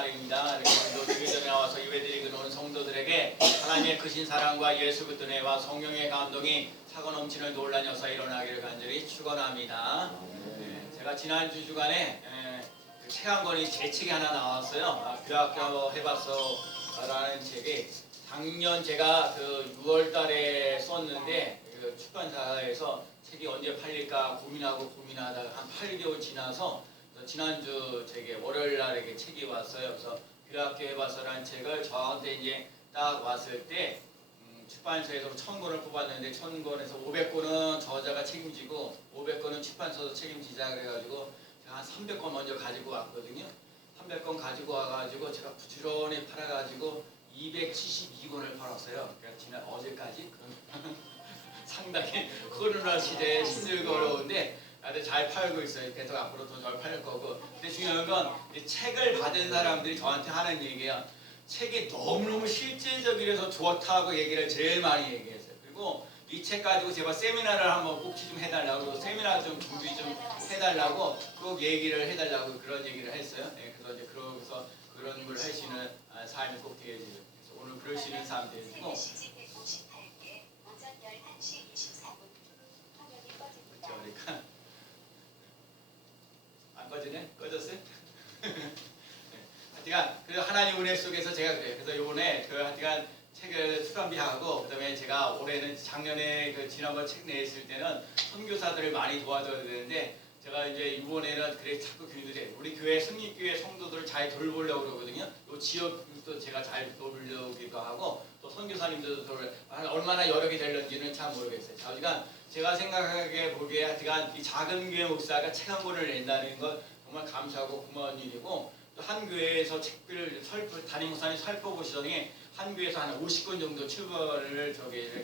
날입니다. 오늘도 주기전에 나와서 예배드리고 오는 성도들에게 하나님의 크신 사랑과 예수 그리스도 은혜와 성령의 감동이 사고 넘치는 놀란 역사 일어나기를 간절히 축원합니다. 제가 지난주 주간에 책 한 권이 제 책이 하나 나왔어요. 교학교 해봤어 라는 책이 작년 제가 그 6월달에 썼는데 그 출판사에서 책이 언제 팔릴까 고민하다가 한 8개월 지나서 지난주 제게 월요일날에 책이 왔어요. 그래서 교학교 해봐서라는 책을 저한테 이제 딱 왔을 때 출판사에서 1000권을 뽑았는데 1000권에서 500권은 저자가 책임지고 500권은 출판사도 책임지자 그래가지고 제가 한 300권 먼저 가지고 왔거든요. 300권 가지고 와가지고 제가 부지런히 팔아가지고 272권을 팔았어요. 그러니까 지난 어제까지 상당히 코로나 시대에 힘들고 어려운데 아주 잘 팔고 있어요. 계속 앞으로 더 잘 팔 거고. 근데 중요한 건 책을 받은 사람들이 저한테 하는 얘기예요. 책이 너무너무 실질적이라서 좋다고 얘기를 제일 많이 얘기했어요. 그리고 이 책 가지고 제가 세미나를 한번 꼭 좀 해달라고 세미나 좀 준비 좀 해달라고 꼭 얘기를 해달라고 그런 얘기를 했어요. 그래서 이제 그러고서 그런 걸 하시는 삶이 꼭 되어지죠. 그래서 오늘 그러시는 삶 되시고. 그러니까 안 꺼지네? 꺼졌어요? 하여간 그래서 하나님 은혜 속에서 제가 그래요. 그래서 요번에 그 하여간 책을 출간비하고 그다음에 제가 올해는 작년에 그 지난번 책 냈을 때는 선교사들을 많이 도와줘야 되는데 제가 이제 이번에는 그래 자꾸 교인들이 우리 교회 승리교회 성도들을 잘 돌보려고 그러거든요. 요 지역도 제가 잘 돌보려기도 하고 또 선교사님들도 얼마나 여러 개 되는지는 참 모르겠어요. 그러니까 제가 생각하기에 보기에 하여간 이 작은 교회 목사가 책 한 권을 낸다는 건 정말 감사하고 고마운 일이고 또 한 교회에서 책을 담임 목사님 살펴보시더니 한 교회에서 한 50권 정도 출판을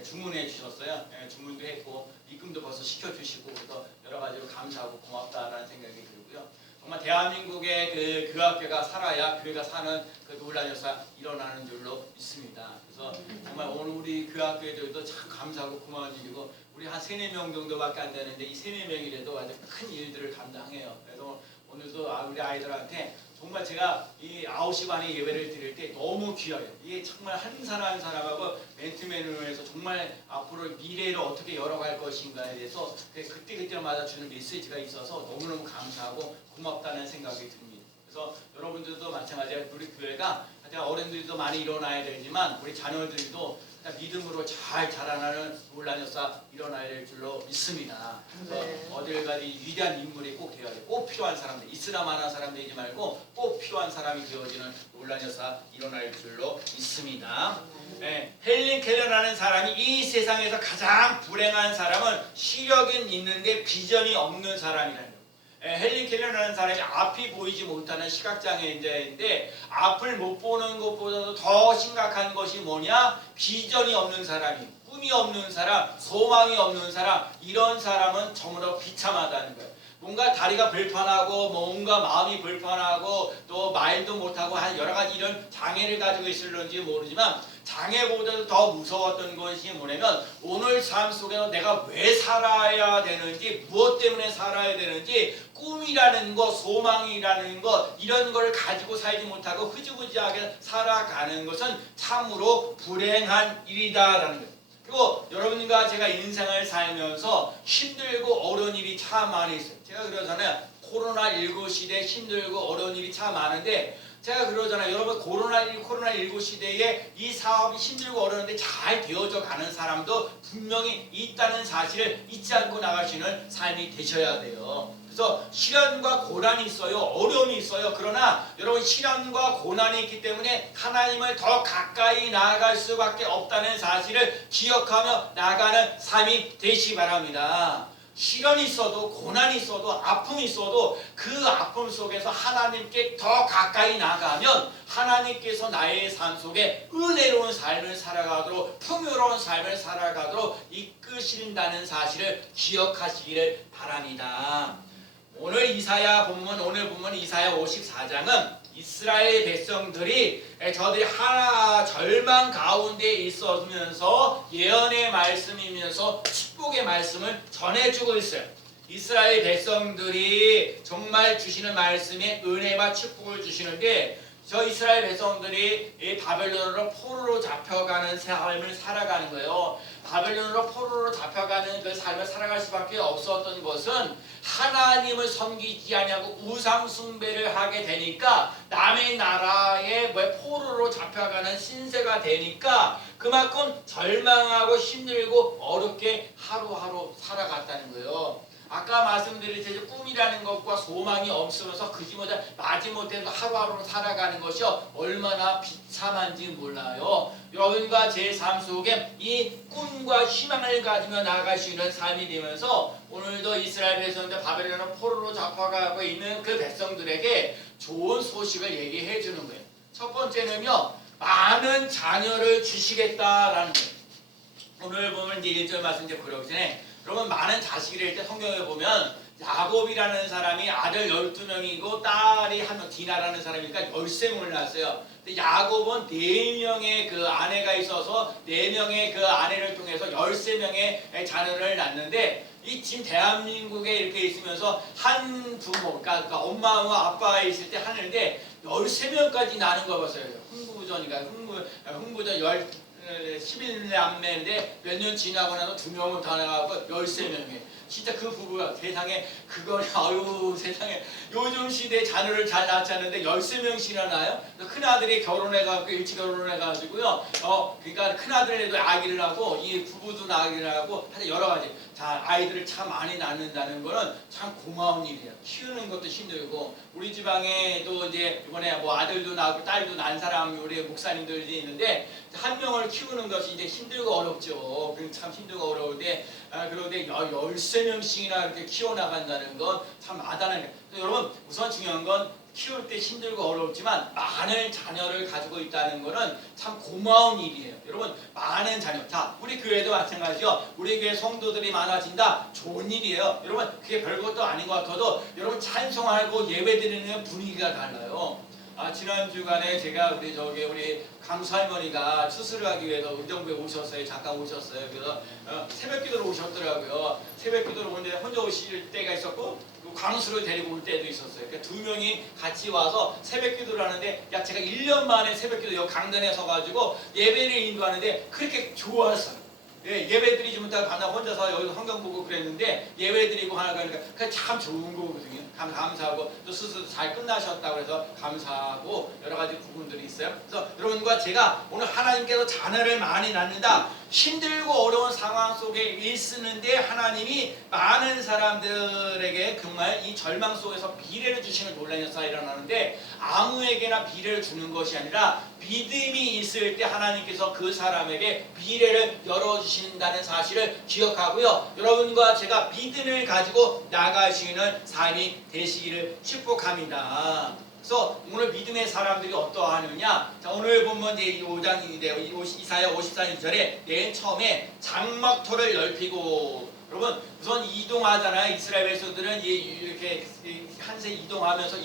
주문해 주셨어요. 주문도 했고 입금도 벌써 시켜주시고 그래서 여러 가지로 감사하고 고맙다라는 생각이 들고요. 정말 대한민국의 그 교학교가 살아야 교회가 사는 그 놀라운 역사 일어나는 줄로 믿습니다. 그래서 정말 오늘 우리 교학교들도 참 감사하고 고마운 일이고 우리 한 3, 4명 정도밖에 안 되는데 이 3, 4명이라도 아주 큰 일들을 감당해요. 그래서 오늘도 우리 아이들한테 정말 제가 이 9시 반에 예배를 드릴 때 너무 귀해요. 이게 정말 한 사람 한 사람하고 맨투맨으로 해서 정말 앞으로 미래를 어떻게 열어갈 것인가에 대해서 그때마다 주는 메시지가 있어서 너무너무 감사하고 고맙다는 생각이 듭니다. 그래서 여러분들도 마찬가지로 우리 교회가 어른들도 많이 일어나야 되지만 우리 자녀들도 믿음으로 잘 자라나는 놀라운 역사 일어나야 될 줄로 믿습니다. 그래서 어딜 가도 위대한 인물이 꼭 되어야 돼. 꼭 필요한 사람들, 있으나마나 사람 되지 말고 꼭 필요한 사람이 되어지는 놀라운 역사 일어날 줄로 믿습니다. 헬린 켈러라는 사람이 이 세상에서 가장 불행한 사람은 시력은 있는데 비전이 없는 사람이라는 거예요. 헬린 켈러라는 사람이 앞이 보이지 못하는 시각장애인자인데 앞을 못 보는 것보다도 더 심각한 것이 뭐냐? 비전이 없는 사람이, 꿈이 없는 사람, 소망이 없는 사람, 이런 사람은 정말 비참하다는 거예요. 뭔가 다리가 불편하고 뭔가 마음이 불편하고 또 말도 못하고 한 여러 가지 이런 장애를 가지고 있을런지 모르지만 장애보다도 더 무서웠던 것이 뭐냐면 오늘 삶 속에서 내가 왜 살아야 되는지 무엇 때문에 살아야 되는지 꿈이라는 것 소망이라는 것 이런 걸 가지고 살지 못하고 흐지부지하게 살아가는 것은 참으로 불행한 일이다라는 거예요. 그리고 여러분과 제가 인생을 살면서 힘들고 어려운 일이 참 많이 있어요. 제가 그러잖아요. 코로나19 시대에 힘들고 어려운 일이 참 많은데 제가 그러잖아요. 여러분 코로나19 시대에 이 사업이 힘들고 어려운데 잘 되어져 가는 사람도 분명히 있다는 사실을 잊지 않고 나가시는 삶이 되셔야 돼요. 그래서 시련과 고난이 있어요. 어려움이 있어요. 그러나 여러분 시련과 고난이 있기 때문에 하나님을 더 가까이 나아갈 수밖에 없다는 사실을 기억하며 나가는 삶이 되시기 바랍니다. 시련이 있어도 고난이 있어도 아픔이 있어도 그 아픔 속에서 하나님께 더 가까이 나가면 하나님께서 나의 삶 속에 은혜로운 삶을 살아가도록 풍요로운 삶을 살아가도록 이끄신다는 사실을 기억하시기를 바랍니다. 오늘 본문 이사야 54장은 이스라엘 백성들이 저들이 하나 절망 가운데 있으면서 예언의 말씀이면서 축복의 말씀을 전해주고 있어요. 이스라엘 백성들이 정말 주시는 말씀에 은혜와 축복을 주시는데 저 이스라엘 백성들이 이 바벨론으로 포로로 잡혀가는 삶을 살아가는 거예요. 바벨론으로 포로로 잡혀가는 그 삶을 살아갈 수밖에 없었던 것은 하나님을 섬기지 아니하고 우상 숭배를 하게 되니까 남의 나라에 포로로 잡혀가는 신세가 되니까 그만큼 절망하고 힘들고 어렵게 하루하루 살아갔다는 거예요. 아까 말씀드렸듯이 꿈이라는 것과 소망이 없으면서 그지못해 마지못해서 하루하루 살아가는 것이 얼마나 비참한지 몰라요. 여러분과 제 삶 속에 이 꿈과 희망을 가지며 나아갈 수 있는 삶이 되면서 오늘도 이스라엘 백성들 바벨론 포로로 잡혀가고 있는 그 백성들에게 좋은 소식을 얘기해 주는 거예요. 첫 번째는요, 많은 자녀를 주시겠다라는 거예요. 오늘 보면 이제 1절 말씀 이제 보려기 전에 여러분 많은 자식이랄 때 성경에 보면 야곱이라는 사람이 아들 12명이고 딸이 한 명 디나라는 사람이니까 13명을 낳았어요. 근데 야곱은 4명의 그 아내가 있어서 4명의 그 아내를 통해서 13명의 자녀를 낳는데 이 지금 대한민국에 이렇게 있으면서 한 부모, 그러니까 엄마와 아빠가 있을 때 하는데 13명까지 낳는 거 봤어요. 흥부전이니까 흥부전 11남매인데 몇 년 지나고 나서 2명을 다 나가고 13명이에요. 진짜 그 부부가 세상에 그걸 아유 세상에 요즘 시대에 자녀를 잘 낳지 않는데 13명씩이나 낳아요. 큰아들이 결혼해가지고 일찍 결혼해가지고요. 그러니까 큰아들에도 아기를 하고 이 부부도 아기를 하고 하여튼 여러 가지. 자, 아이들을 참 많이 낳는다는 거는 참 고마운 일이에요. 키우는 것도 힘들고 우리 지방에도 이제 이번에 뭐 아들도 낳고 딸도 낳은 사람 우리 목사님들이 있는데 한 명을 키우는 것이 이제 힘들고 어렵죠. 참 힘들고 어려운데 그런데 13명씩이나 이렇게 키워나간다는 건 참 마다하는 거예요. 여러분 우선 중요한 건 키울 때 힘들고 어렵지만 많은 자녀를 가지고 있다는 것은 참 고마운 일이에요. 여러분 많은 자녀. 자, 우리 교회도 마찬가지죠. 우리 교회 성도들이 많아진다. 좋은 일이에요. 여러분 그게 별것도 아닌 것 같아도 여러분 찬송하고 예배드리는 분위기가 달라요. 지난 주간에 제가 우리 강수 할머니가 수술을 하기 위해서 의정부에 오셨어요. 잠깐 오셨어요. 그래서 새벽 기도로 오셨더라고요. 새벽 기도로 오는데 혼자 오실 때가 있었고 광수를 데리고 올 때도 있었어요. 그러니까 2명이 같이 와서 새벽 기도를 하는데 제가 1년 만에 새벽 기도 여기 강단에 서가지고 예배를 인도하는데 그렇게 좋았어요. 예배 드리지 못하고 반나 혼자서 여기서 성경 보고 그랬는데 예배 드리고 하니까 그게 참 좋은 거거든요. 감사하고 또 수술 잘 끝나셨다고 해서 감사하고 여러 가지 부분들이 있어요. 그래서 여러분과 제가 오늘 하나님께서 자녀를 많이 낳는다. 힘들고 어려운 상황 속에 있으는데 하나님이 많은 사람들에게 정말 이 절망 속에서 비례를 주시는 놀라운 역사가 일어나는데 아무에게나 비례를 주는 것이 아니라 믿음이 있을 때 하나님께서 그 사람에게 비례를 열어주신다는 사실을 기억하고요. 여러분과 제가 믿음을 가지고 나가시는 삶이 되시기를 축복합니다. 그래서 오늘 믿음의 사람들이 어떠하느냐? 자, 오늘 보면 이제 5장인데요. 이사야 54절에 맨 처음에 장막터를 넓히고 여러분 우선 이동하잖아요. 이스라엘 백성들은 이렇게 한세 이동하면서도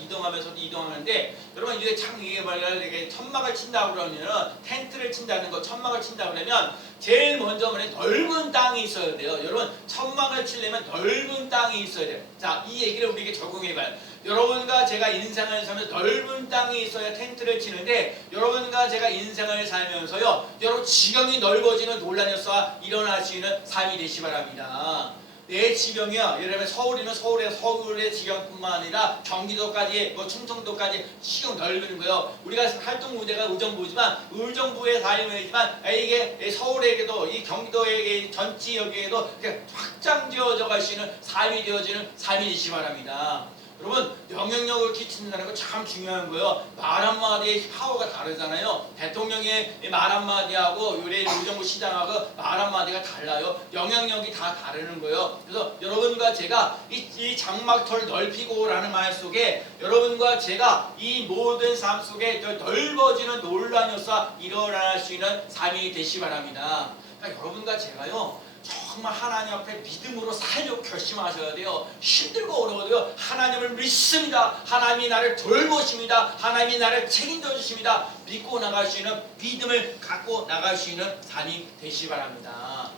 이동하는데 여러분 이게 참 이게 이게 천막을 친다고 그러면 텐트를 친다는 거 천막을 친다고 그러면 제일 먼저 넓은 땅이 있어야 돼요. 여러분 천막을 치려면 넓은 땅이 있어야 돼요. 자, 이 얘기를 우리에게 적용해봐요. 여러분과 제가 인생을 살면서 넓은 땅이 있어야 텐트를 치는데 여러분과 제가 인생을 살면서요 여러분 지경이 넓어지는 놀라운 역사가 일어날 수 있는 삶이 되시 바랍니다. 내 지경이요. 예를 들면 서울이면 서울의 지경뿐만 아니라 경기도까지 충청도까지 지경 넓은 거예요. 우리가 활동 무대가 의정부지만 의정부의 삶이지만 이게 서울에게도 이 경기도에게 전 지역에게도 확장되어져 갈 수 있는 삶이 되어지는 삶이 되시 바랍니다. 여러분 영향력을 끼친다는 거 참 중요한 거예요. 말 한마디의 파워가 다르잖아요. 대통령의 말 한마디하고 우리 의정부 시장하고 말 한마디가 달라요. 영향력이 다 다르는 거예요. 그래서 여러분과 제가 이 장막터를 넓히고라는 말 속에 여러분과 제가 이 모든 삶 속에 넓어지는 놀라운 역사 일어날 수 있는 삶이 되시 바랍니다. 그러니까 여러분과 제가요 정말 하나님 앞에 믿음으로 살려고 결심하셔야 돼요. 힘들고 어려워도요 하나님을 믿습니다. 하나님이 나를 돌보십니다. 하나님이 나를 책임져 주십니다. 믿고 나갈 수 있는 믿음을 갖고 나갈 수 있는 삶이 되시 바랍니다.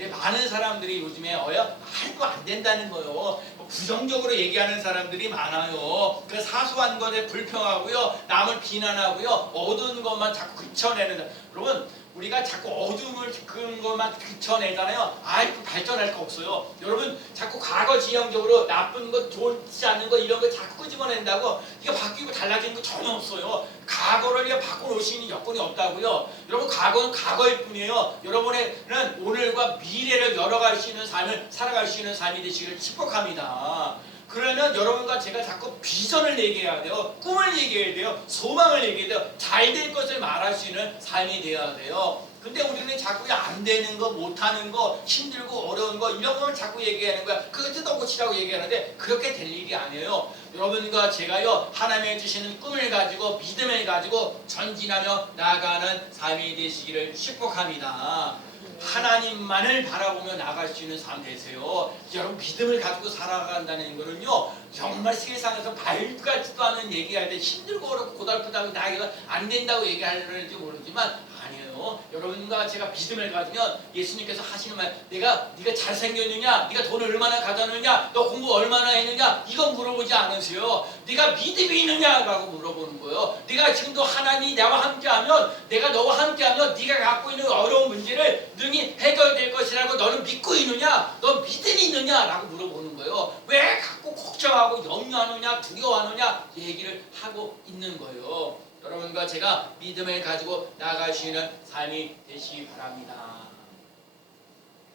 근데 많은 사람들이 요즘에 말도 안 된다는 거예요. 뭐 부정적으로 얘기하는 사람들이 많아요. 그 사소한 것에 불평하고요, 남을 비난하고요, 어두운 것만 자꾸 그쳐내는. 여러분, 우리가 자꾸 어둠을 그런 것만 그쳐내잖아요. 아이고 발전할 거 없어요. 여러분, 자꾸 과거 지형적으로 나쁜 것, 좋지 않은 것 이런 거 자꾸 끄집어낸다고 이게 바뀌고 달라지는 거 전혀 없어요. 과거를 이게 바꿔놓을 수 있는 여건이 없다고요. 여러분, 과거는 과거일 뿐이에요. 여러분에는 오늘과 미래를 열어갈 수 있는 삶을 살아갈 수 있는 삶이 되시길 축복합니다. 그러면 여러분과 제가 자꾸 비전을 얘기해야 돼요. 꿈을 얘기해야 돼요. 소망을 얘기해야 돼요. 잘 될 것을 말할 수 있는 삶이 되어야 돼요. 근데 우리는 자꾸 안 되는 거, 못하는 거, 힘들고 어려운 거 이런 걸 자꾸 얘기하는 거야. 그거 뜯어고치라고 얘기하는데 그렇게 될 일이 아니에요. 여러분과 제가요, 하나님의 주시는 꿈을 가지고 믿음을 가지고 전진하며 나아가는 삶이 되시기를 축복합니다. 하나님만을 바라보며 나갈 수 있는 삶 되세요. 여러분, 믿음을 가지고 살아간다는 거는요, 정말 세상에서 말도 같지도 않은 얘기할 때 힘들고 어렵고 고달프다고 나이가 안 된다고 얘기하려는지 모르지만 아니에요. 여러분과 제가 믿음을 가지면 예수님께서 하시는 말, 네가 잘생겼느냐, 네가 돈을 얼마나 가졌느냐, 너 공부 얼마나 했느냐, 이건 물어보지 않으세요. 네가 믿음이 있느냐라고 물어보는 거예요. 네가 지금도 하나님이 나와 함께하면, 내가 너와 함께하면 네가 갖고 있는 어려운 문제를 능히 해결될 것이라고 너는 믿고 있느냐, 너 믿음이 있느냐라고 물어보는 거예요. 왜 갖고 걱정하고 염려하느냐, 두려워하느냐 얘기를 하고 있는 거예요. 여러분과 제가 믿음을 가지고 나아갈 수 있는 삶이 되시기 바랍니다.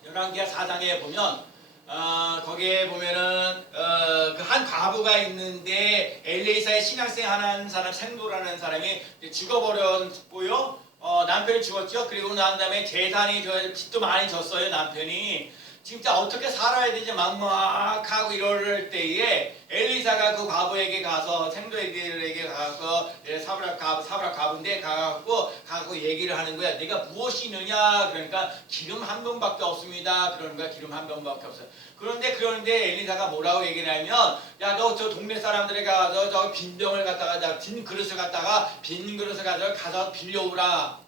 열왕기하 4장에 보면 거기에 보면은 그 한 과부가 있는데 엘리사의 신학생 하는 사람 생도라는 사람이 죽어버렸고요. 남편이 죽었죠. 그리고 난 다음에 재산이 빚도 많이 졌어요. 남편이. 진짜 어떻게 살아야 되지 막막하고 이럴 때에 엘리사가 그 과부에게 가서 생도에게 가서 사브라 과부인데 가고 얘기를 하는 거야. 내가 무엇이 있느냐? 그러니까 기름 한 병밖에 없습니다. 그러는 거야. 기름 한 병밖에 없어요. 그런데 엘리사가 뭐라고 얘기를 하면, 야, 너 저 동네 사람들에 가서 저 빈 병을 갖다가 빈 그릇을 가서 빌려오라.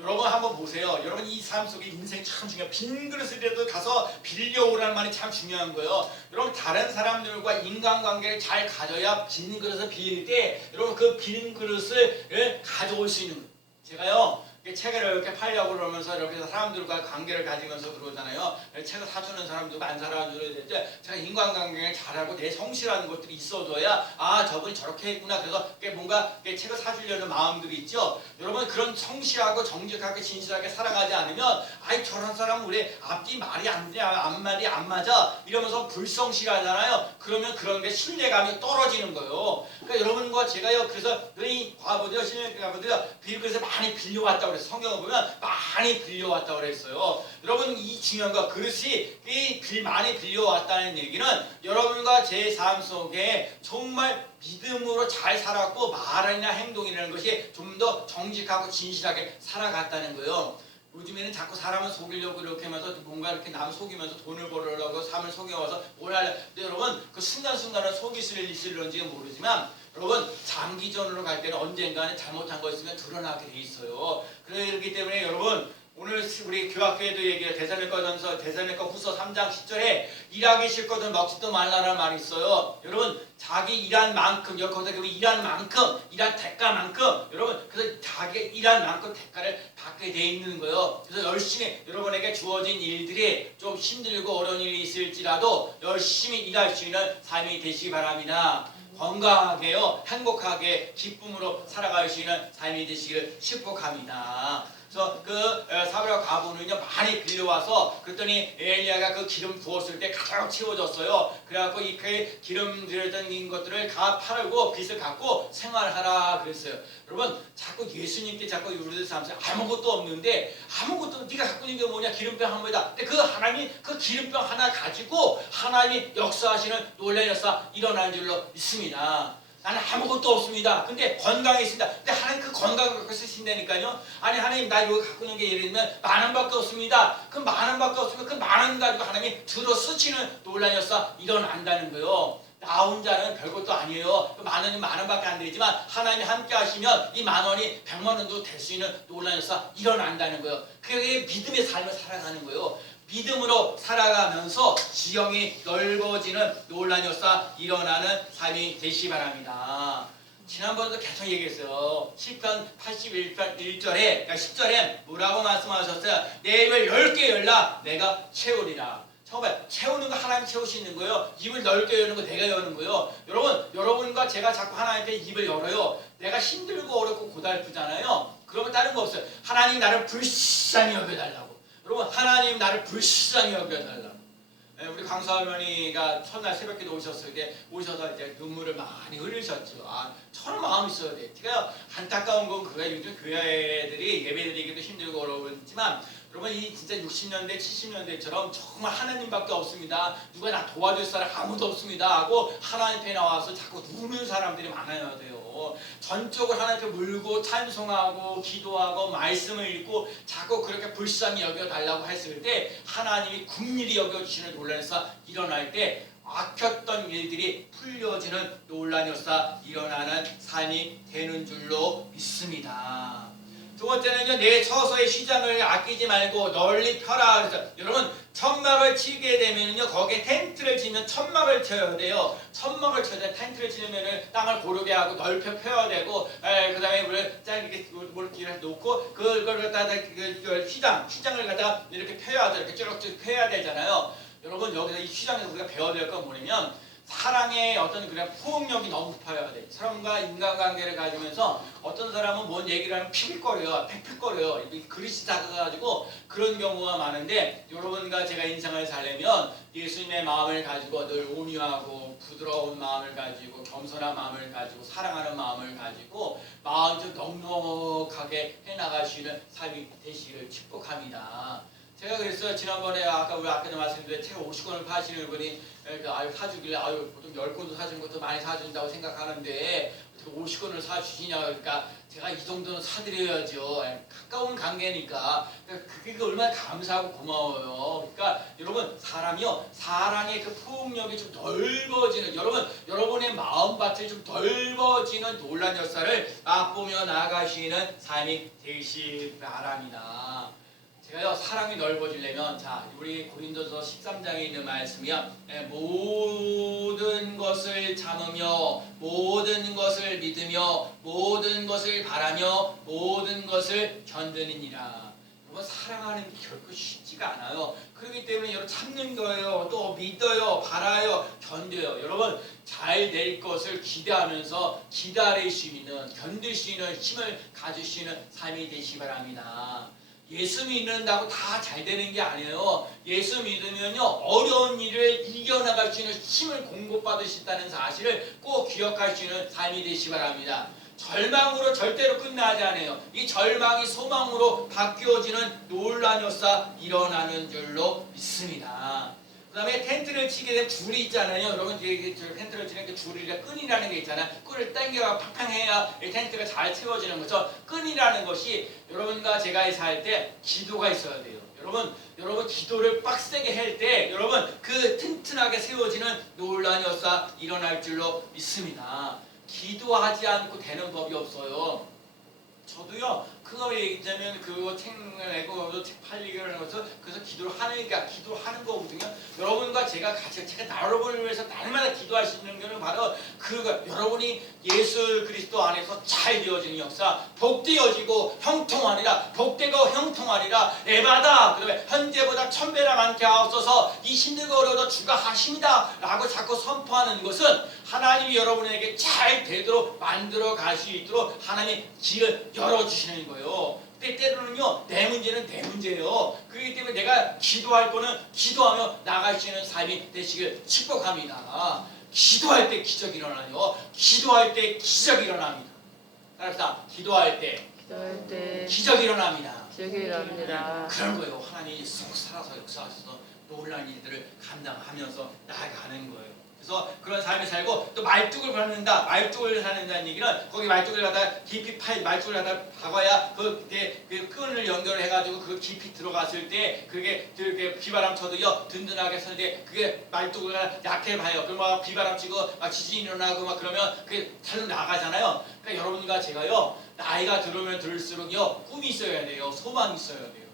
여러분 한번 보세요. 여러분, 이 삶 속에 인생 참 중요해요. 빈 그릇이라도 가서 빌려오라는 말이 참 중요한 거예요. 여러분, 다른 사람들과 인간관계를 잘 가져야 빈 그릇을 빌릴 때 여러분 그 빈 그릇을 가져올 수 있는 거예요. 제가요, 책을 이렇게 팔려고 그러면서 이렇게 사람들과 관계를 가지면서 그러잖아요. 책을 사주는 사람도 안 사주는 데 제가 인간관계를 잘하고 내 성실한 것들이 있어줘야 저분이 저렇게 했구나. 그래서 뭔가 책을 사주려는 마음들이 있죠. 여러분, 그런 성실하고 정직하게 진실하게 살아가지 않으면 저런 사람 우리 앞뒤 말이 안 돼, 앞말이 안 맞아 이러면서 불성실하잖아요. 그러면 그런 게 신뢰감이 떨어지는 거예요. 그러니까 여러분과 제가요, 그래서 이 과부들 신뢰가부들 그래서 많이 빌려왔다고 그래서 성경을 보면 많이 빌려왔다고 그랬어요. 여러분, 이 중요한 거, 그릇이 많이 빌려왔다는 얘기는 여러분과 제 삶 속에 정말 믿음으로 잘 살았고 말이나 행동이라는 것이 좀 더 정직하고 진실하게 살아갔다는 거예요. 요즘에는 자꾸 사람을 속이려고 이렇게 하면서 뭔가 이렇게 남 속이면서 돈을 벌으려고 삶을 속여와서 뭘 하려. 근데 여러분, 그 순간순간은 속이실런지 모르지만 여러분, 장기전으로 갈 때는 언젠가는 잘못한 거 있으면 드러나게 돼 있어요. 그렇기 때문에 여러분, 오늘 우리 교학교에도 얘기해요. 데살로니가 후서 3장 10절에 일하기 싫거든 먹지도 말라라는 말이 있어요. 여러분, 자기 일한 만큼, 거기서 일한 만큼, 일한 대가만큼, 여러분, 그래서 자기 일한 만큼 대가를 받게 돼 있는 거예요. 그래서 열심히 여러분에게 주어진 일들이 좀 힘들고 어려운 일이 있을지라도 열심히 일할 수 있는 삶이 되시기 바랍니다. 건강하게요, 행복하게, 기쁨으로 살아갈 수 있는 삶이 되시기를 축복합니다. 그래서 사브라 과부는요, 많이 빌려와서 그랬더니 엘리야가 그 기름 부었을 때 가득 채워졌어요. 그래갖고 이 기름 들였던 것들을 다 팔고 빚을 갚고 생활하라 그랬어요. 여러분, 자꾸 예수님께 자꾸 우리들 삶 속에 아무것도 없는데, 아무것도 네가 갖고 있는 게 뭐냐, 기름병 한 번이다. 근데 하나님이 그 기름병 하나 가지고 하나님이 역사하시는 놀라운 역사 일어나는 줄로 믿습니다. 나는 아무것도 없습니다. 근데 건강이 있습니다. 근데 하나님 그 건강을 갖고 쓰신다니까요. 아니, 하나님 나 이거 갖고 있는 게 예를 들면 10,000원밖에 없습니다. 그 10,000원밖에 없으면 그 10,000원 가지고 하나님이 들어 쓰시는 놀라운 역사 일어난다는 거예요. 나 혼자는 별것도 아니에요. 그 만 원이 만 원밖에 안 되지만 하나님이 함께 하시면 이 만 원이 100만 원도 될 수 있는 놀라운 역사 일어난다는 거예요. 그게 믿음의 삶을 살아가는 거예요. 믿음으로 살아가면서 지형이 넓어지는 놀라운 역사 일어나는 삶이 되시기 바랍니다. 지난번에도 계속 얘기했어요. 시편 81편 1절에 그러니까 10절에 뭐라고 말씀하셨어요? 내 입을 10개 열라 내가 채우리라. 정말 채우는 거 하나님 채우시는 거예요. 입을 넓게 여는 거 내가 여는 거예요. 여러분과 제가 자꾸 하나님께 입을 열어요. 내가 힘들고 어렵고 고달프잖아요. 그러면 다른 거 없어요. 하나님 나를 불쌍히 여겨달라고. 여러분 하나님 나를 불쌍히 여겨달라고. 우리 강수 할머니가 첫날 새벽기도 오셨을 때 오셔서 이제 눈물을 많이 흘리셨죠. 저런 마음이 있어야 돼. 제가 안타까운 건 그거야. 요즘 교회들이 예배드리기도 힘들고 어려웠지만 여러분 이 진짜 60년대 70년대처럼 정말 하나님밖에 없습니다. 누가 나 도와줄 사람 아무도 없습니다 하고 하나님 앞에 나와서 자꾸 우는 사람들이 많아야 돼요. 전적으로 하나님께 물고 찬송하고 기도하고 말씀을 읽고 자꾸 그렇게 불쌍히 여겨달라고 했을 때 하나님이 긍휼히 여겨주시는 놀라운 역사 일어날 때 막혔던 일들이 풀려지는 놀라운 역사 일어나는 삶이 되는 줄로 믿습니다. 두 번째는요, 내 처소의 휘장을 아끼지 말고 널리 펴라. 그래서 여러분 천막을 치게 되면요 거기에 텐트를 치면 천막을 쳐야 돼요. 천막을 쳐야 돼. 텐트를 치려면은 땅을 고르게 하고 넓혀 펴야 되고, 그 다음에 물을 짠 이렇게 물기를 놓고 그걸 갖다가 그 휘장을 갖다가 이렇게 펴야 돼. 이렇게 쭈룩쭈룩 펴야 되잖아요. 여러분 여기서 이 휘장에서 우리가 배워야 될 건 뭐냐면 사랑의 어떤 그냥 포용력이 너무 높아야 돼. 사람과 인간관계를 가지면서 어떤 사람은 뭔 얘기를 하면 피필거려요. 팩필거려요. 그릇이 작아가지고 그런 경우가 많은데 여러분과 제가 인생을 살려면 예수님의 마음을 가지고 늘 온유하고 부드러운 마음을 가지고 겸손한 마음을 가지고 사랑하는 마음을 가지고 마음 좀 넉넉하게 해나가시는 삶이 되시기를 축복합니다. 제가 그랬어요. 지난번에 우리 아까도 말씀드린 책 50권을 파시는 분이 사주길래 보통 10권도 사주는 것도 많이 사준다고 생각하는데 어떻게 50권을 사주시냐. 그러니까 제가 이 정도는 사드려야죠. 가까운 관계니까. 그게 얼마나 감사하고 고마워요. 그러니까 여러분 사람이요 사랑의 그 포용력이 좀 넓어지는 여러분의 마음밭이 좀 넓어지는 놀란 역사를 맛보며 나가시는 삶이 되시기 바랍니다. 제가요 사랑이 넓어지려면 자 우리 고린도서 13장에 있는 말씀이요 모든 것을 참으며 모든 것을 믿으며 모든 것을 바라며 모든 것을 견디느니라. 여러분 사랑하는 게 결코 쉽지가 않아요. 그렇기 때문에 여러분 참는 거예요. 또 믿어요. 바라요. 견뎌요. 여러분 잘 될 것을 기대하면서 기다릴 수 있는 견딜 수 있는 힘을 가지시는 삶이 되시기 바랍니다. 예수 믿는다고 다 잘 되는 게 아니에요. 예수 믿으면요 어려운 일을 이겨나갈 수 있는 힘을 공급받을 수 있다는 사실을 꼭 기억할 수 있는 삶이 되시기 바랍니다. 절망으로 절대로 끝나지 않아요. 이 절망이 소망으로 바뀌어지는 놀라운 역사 일어나는 줄로 믿습니다. 그 다음에 텐트를 치게 되면 줄이 있잖아요. 여러분 텐트를 치는 게 줄이라 끈이라는 게 있잖아요. 끈을 당겨가 팡팡 해야 이 텐트가 잘 채워지는 거죠. 끈이라는 것이 여러분과 제가 살 때 기도가 있어야 돼요. 여러분 기도를 빡세게 할 때 여러분 그 튼튼하게 세워지는 놀라운 역사 일어날 줄로 믿습니다. 기도하지 않고 되는 법이 없어요. 저도요 그거 얘기하면 그거 책 내고 책 팔리기를 하는 것을 그래서 기도를 하는 거거든요. 여러분과 제가 같이 여러분을 위해서 날마다 기도할 수 있는 것은 바로 여러분이 예수 그리스도 안에서 잘 되어지는 역사, 복되어지고 형통하리라, 복되고 형통하리라, 에바다, 그다음에 현재보다 1000배나 많게 하옵소서, 이 힘들고 어려워도 주가 하십니다 라고 자꾸 선포하는 것은 하나님이 여러분에게 잘 되도록 만들어 갈 수 있도록 하나님이 길을 열어주시는 거예요. 근데 때로는요 내 문제는 내 문제예요. 그렇기 때문에 내가 기도할 거는 기도하며 나갈 수 있는 삶이 되시길 축복합니다. 기도할 때 기적이 일어나요. 기도할 때 기적이 일어납니다. 따라서 기도할 때 기적이 일어납니다. 그런 거예요. 하나님이 쏙 살아서 역사하셔서 놀라운 일들을 감당하면서 나아가는 거예요. 그래서 그런 삶을 살고 또 말뚝을 밟는다. 말뚝을 사는다는 얘기는 거기 말뚝을 갖다 깊이 말뚝을 갖다 박아야 그 끈을 연결을 해가지고 그 깊이 들어갔을 때 그게 비바람 쳐도요 든든하게 서는데 그게 말뚝을 약해 봐요. 그럼 막 비바람 치고 막 지진이 일어나고 막 그러면 그게 살로 나가잖아요. 그러니까 여러분과 제가요 나이가 들으면 들을수록요 꿈이 있어야 돼요. 소망이 있어야 돼요.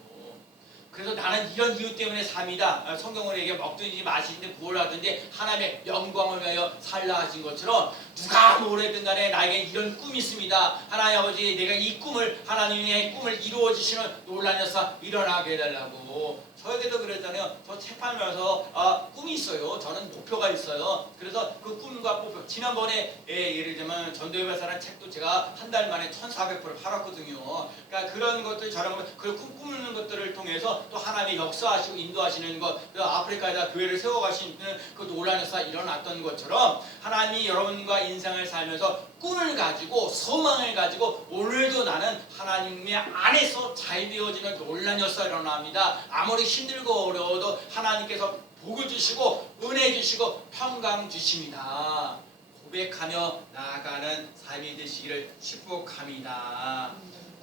그래서 나는 이런 이유 때문에 삶이다. 성경으로 얘기해 먹든지 마시든지 구원하든지 하나님의 영광을 위하여 살라 하신 것처럼 누가 뭐래든 간에 나에게 이런 꿈이 있습니다. 하나님 아버지 내가 이 꿈을 하나님의 꿈을 이루어 주시는 놀라운 역사 일어나게 해달라고. 저에게도 그랬잖아요. 저 책 팔면서 꿈이 있어요. 저는 목표가 있어요. 그래서 그 꿈과 목표 지난번에 예를 들면 전도협회사라는 책도 제가 한 달 만에 1,400% 팔았거든요. 그러니까 그런 것들 저런 그 꿈꾸는 것들을 통해서 또 하나님의 역사하시고 인도하시는 것, 그 아프리카에다 교회를 세워가시는 그 놀라운 역사 일어났던 것처럼 하나님이 여러분과 인생을 살면서 꿈을 가지고 소망을 가지고 오늘도 나는 하나님의 안에서 잘 되어지는 놀라운 역사가 일어납니다. 아무리 힘들고 어려워도 하나님께서 복을 주시고 은혜 주시고 평강 주십니다. 고백하며 나아가는 삶이 되시기를 축복합니다.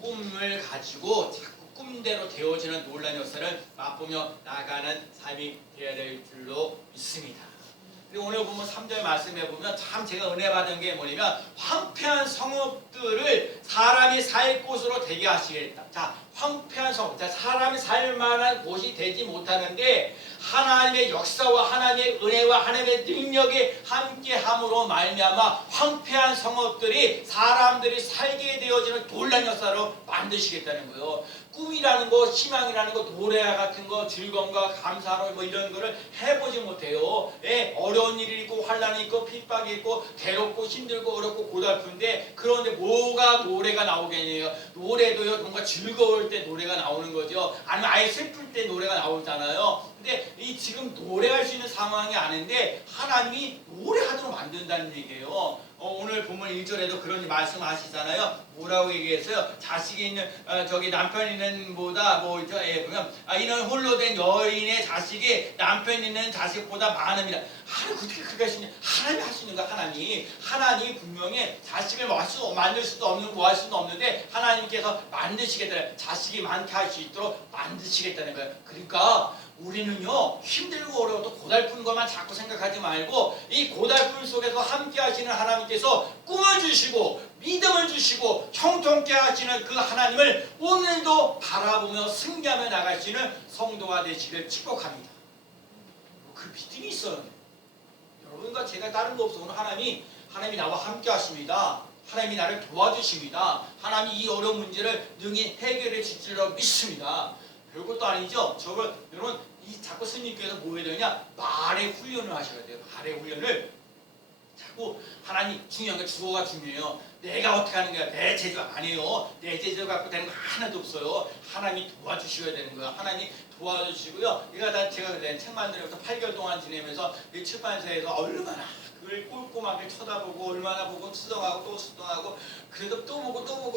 꿈을 가지고 자꾸 꿈대로 되어지는 놀라운 역사를 맛보며 나아가는 삶이 되어야 될 줄로 믿습니다. 오늘 보면 3절 말씀해 보면 참 제가 은혜 받은 게 뭐냐면 황폐한 성읍들을 사람이 살 곳으로 되게 하시겠다. 자, 황폐한 성읍. 자, 사람이 살 만한 곳이 되지 못하는데 하나님의 역사와 하나님의 은혜와 하나님의 능력이 함께함으로 말미암아 황폐한 성읍들이 사람들이 살게 되어지는 놀라운 역사로 만드시겠다는 거예요. 꿈이라는 거, 희망이라는 거, 노래와 같은 거, 즐거움과 감사로 뭐 이런 거를 해보지 못해요. 어려운 일이 있고 환란이 있고 핍박이 있고 괴롭고 힘들고 어렵고 고달픈데 그런데 뭐가 노래가 나오겠냐요. 노래도요 뭔가 즐거울 때 노래가 나오는 거죠. 아니면 아예 슬플 때 노래가 나오잖아요. 근데 이 지금 노래할 수 있는 상황이 아닌데 하나님이 노래하도록 만든다는 얘기예요. 오늘 본문 1절에도 그런 말씀하시잖아요. 뭐라고 얘기했어요? 자식이 있는 저기 남편 있는 보다 보면 이는 홀로 된 여인의 자식이 남편 있는 자식보다 많음이라. 어떻게 그렇게 하시냐? 하나님이 할 수 있는 거야. 하나님이 분명히 자식을 만들 수도 없는 뭐 할 수도 없는데 하나님께서 만드시겠다는 자식이 많게 할 수 있도록 만드시겠다는 거예요. 그러니까 우리는요 힘들고 어려워도 고달픈 것만 자꾸 생각하지 말고 이 고달픔 속에서 함께 하시는 하나님께서 꿈을 주시고 믿음을 주시고 형통케 하시는 그 하나님을 오늘도 바라보며 승리하며 나가시는 성도가 되시길 축복합니다. 그 믿음이 있어요. 여러분과 제가 다른 거 없어. 오늘 하나님이 나와 함께 하십니다. 하나님이 나를 도와주십니다. 하나님이 이 어려운 문제를 능히 해결해 주시리라 믿습니다. 별것도 아니죠. 여러분 자꾸 스님께서 뭐 해야 되냐? 말의 훈련을 하셔야 돼요. 말의 훈련을 자꾸 하나님 중요한 게 주어가 중요해요. 내가 어떻게 하는 거야? 내 제주 아니에요. 내 제주 갖고 되는 거 하나도 없어요. 하나님이 도와주셔야 되는 거야. 하나님 도와주시고요. 제가 책 만들면서 8개월 동안 지내면서 이 출판사에서 얼마나 그걸 꼼꼼하게 쳐다보고 얼마나 보고 수정하고 또 수정하고 그래도 또 보고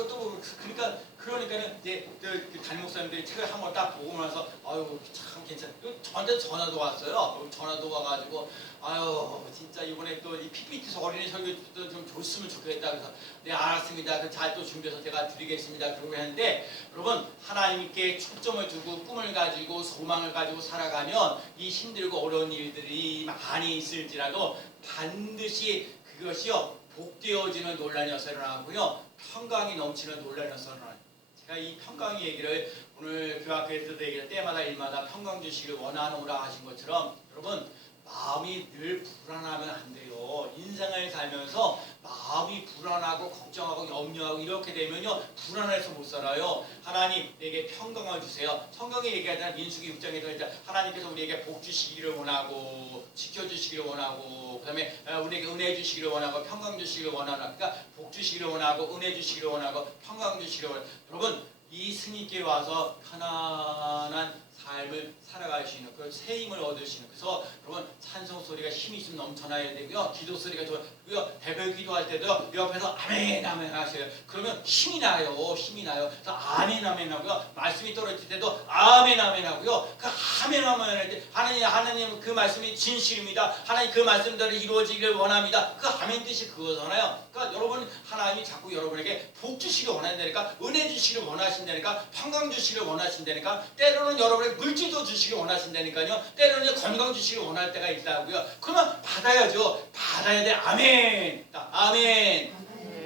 그러니까는 이제 그 담임 목사님들이 책을 한번 딱 보고 나서 아유 참 괜찮아. 저한테 전화도 왔어요. 전화도 와가지고 아유 진짜 이번에 또 이 PPT 어린이 설교도 좀 줬으면 좋겠다. 그래서 네 알았습니다. 잘 또 준비해서 제가 드리겠습니다. 그러고 했는데 여러분 하나님께 초점을 두고 꿈을 가지고 소망을 가지고 살아가면 이 힘들고 어려운 일들이 많이 있을지라도 반드시 그것이요 복되어지는 놀라운 역사를 일어나고요 평강이 넘치는 놀라운 역사를 일어나요. 제가 이 평강의 얘기를 오늘 교학교에서도 얘기할 때마다 일마다 평강 주시기를 원하노라 하신 것처럼 여러분 마음이 늘 불안하면 안 돼요. 인생을 살면서 마음이 불안하고 걱정하고 염려하고 이렇게 되면요 불안해서 못 살아요. 하나님 내게 평강을 주세요. 성경에 얘기하잖아요. 민수기 6장에서 이제 하나님께서 우리에게 복 주시기를 원하고 지켜주시기를 원하고 그 다음에 우리에게 은혜 주시기를 원하고 평강 주시기를 원하고 그러니까 복 주시기를 원하고 은혜 주시기를 원하고 평강 주시기를 원하고 여러분 이 스님께 와서 편안한 삶을 살아갈 수 있는 그런 새 힘을 얻을 수 있는, 그래서 여러분 찬송 소리가 힘이 좀 넘쳐나야 되고요, 기도 소리가 좋고요, 대별 기도할 때도 옆에서 아멘 아멘 하셔요. 그러면 힘이 나요. 그래서 아멘 아멘 하고요, 말씀이 떨어질 때도 아멘 아멘 하고요, 그 아멘 아멘 할 때 하나님 그 말씀이 진실입니다, 하나님 그 말씀대로 이루어지기를 원합니다, 그 아멘 뜻이 그거잖아요. 그러니까 여러분 하나님이 자꾸 여러분에게 복 주시길 원한다니까, 은혜 주시길 원하신다니까, 평강 주시길 원하신다니까, 때로는 여러분에게 물질도 주시길 원하신다니까요, 때로는 건강 주시길 원할 때가 있다고요. 그러면 받아야죠. 받아야 돼. 아멘. 아멘.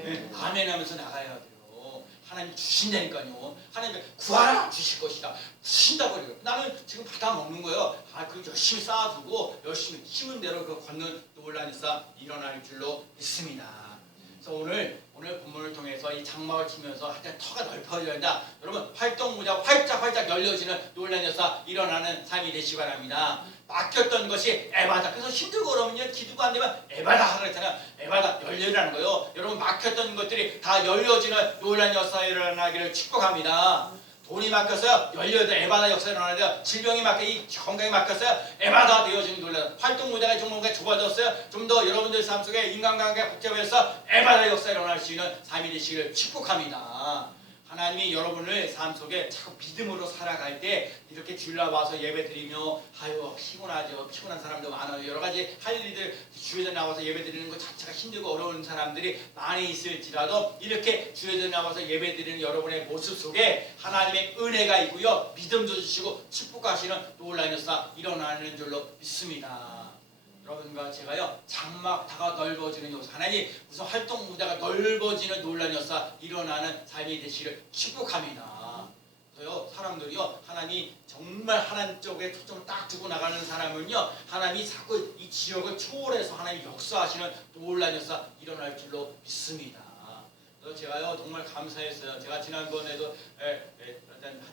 네, 아멘 하면서 나가야 돼요. 하나님 주신다니까요. 하나님 구하라 주실 것이다. 주신다고 그래요. 나는 지금 받아 먹는 거예요. 그 열심히 쌓아두고 열심히 힘은 대로 그 걷는 논란이 일어날 줄로 믿습니다. 그래서 오늘 본문을 통해서 이 장막을 치면서 하여튼 터가 넓어져야 된다. 여러분 활동 모자 활짝 열려지는 논란에서 일어나는 삶이 되시기 바랍니다. 막혔던 것이 에바다. 그래서 힘들고 그러면요, 기도가 안 되면 에바다 하라 그랬잖아요. 에바다 열려라는 거예요. 여러분 막혔던 것들이 다 열려지는 논란 역사가 일어나기를 축복합니다. 돈이 막혔어요. 열려야 돼. 에바다 역사가 일어나야 돼요. 질병이 막혀, 건강이 막혔어요. 에바다 되어지는 논란. 활동 무대가 좀 뭔가 좁아졌어요. 좀 더 여러분들 삶 속에 인간관계가 복잡해서 에바다 역사가 일어날 수 있는 삶이 되시기를 축복합니다. 하나님이 여러분을 삶 속에 자꾸 믿음으로 살아갈 때 이렇게 주일 나와서 예배드리며 아유 피곤하죠. 피곤한 사람도 많아요. 여러 가지 할 일들 주일에 나와서 예배드리는 것 자체가 힘들고 어려운 사람들이 많이 있을지라도 이렇게 주일에 나와서 예배드리는 여러분의 모습 속에 하나님의 은혜가 있고요, 믿음도 주시고 축복하시는 놀라운 역사 일어나는 줄로 믿습니다. 여러분과 제가요, 장막다가 넓어지는 역사, 하나님 무슨 활동 무대가 넓어지는 놀라운 역사 일어나는 삶이 되시기를 축복합니다. 그래서 사람들이요, 하나님이 정말 하나님 쪽에 초점을 딱 두고 나가는 사람은요, 하나님이 자꾸 이 지역을 초월해서 하나님 역사하시는 놀라운 역사 일어날 줄로 믿습니다. 그래서 제가요 정말 감사했어요. 제가 지난번에도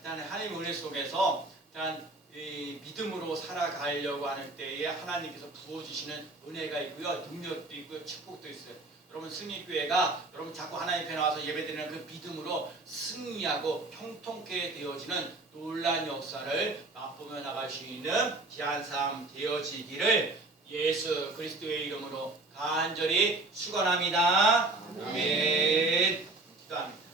하나님 은혜 속에서 이 믿음으로 살아가려고 하는 때에 하나님께서 부어주시는 은혜가 있고요, 능력도 있고요, 축복도 있어요. 여러분 승리교회가 여러분 자꾸 하나님 앞에 나와서 예배드리는 그 믿음으로 승리하고 형통케 되어지는 놀라운 역사를 맛보며 나갈 수 있는 귀한 삶 되어지기를 예수 그리스도의 이름으로 간절히 축원합니다. 아멘. 기도합니다.